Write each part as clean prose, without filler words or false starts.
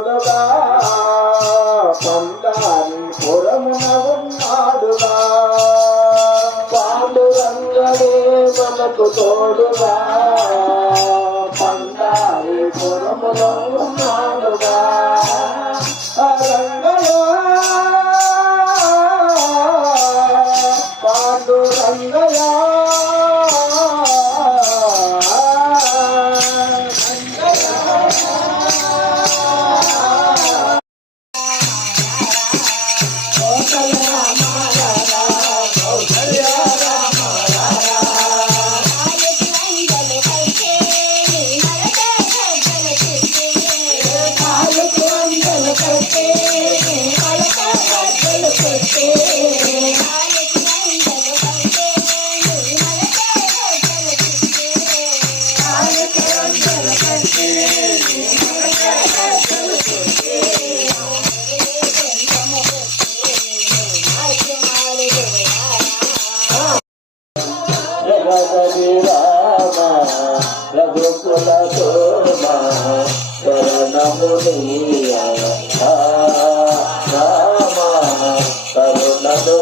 తోడుగా పండారి పురమున ఉన్నాడుగా పాండురంగడే మనకు తోడుగా పండారి పురమున ఉన్నాడుగా రంగలో పాండురంగయా రఘుకుల సోమా కరుణమునియ రామ కరుణను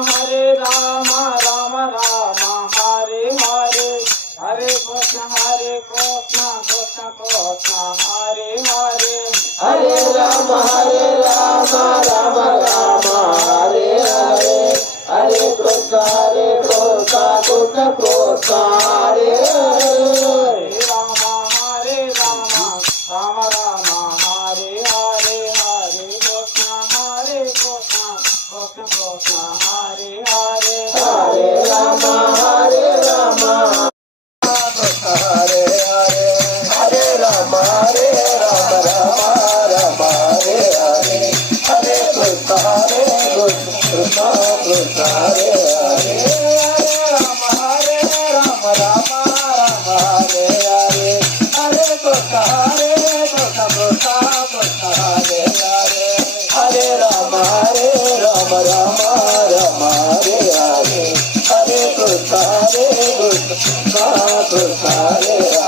हरे राम राम राम हरे हरे हरे कृष्ण कृष्ण कृष्ण हरे हरे हरे राम राम राम हरे हरे हरे कृष्ण कृष्ण कृष्ण हरे हरे राम राम राम हरे हरे हरे कृष्ण कृष्ण कृष्ण हरे हरे हरे राम हरे राम हरे हरे हरे राम राम राम हरे हरे हरे कृष्ण कृष्ण कृष्ण हरे हरे राम राम राम हरे हरे हरे कृष्ण कृष्ण कृष्ण हरे हरे हरे राम राम राम हरे हरे हरे कृष्ण कृष्ण हरे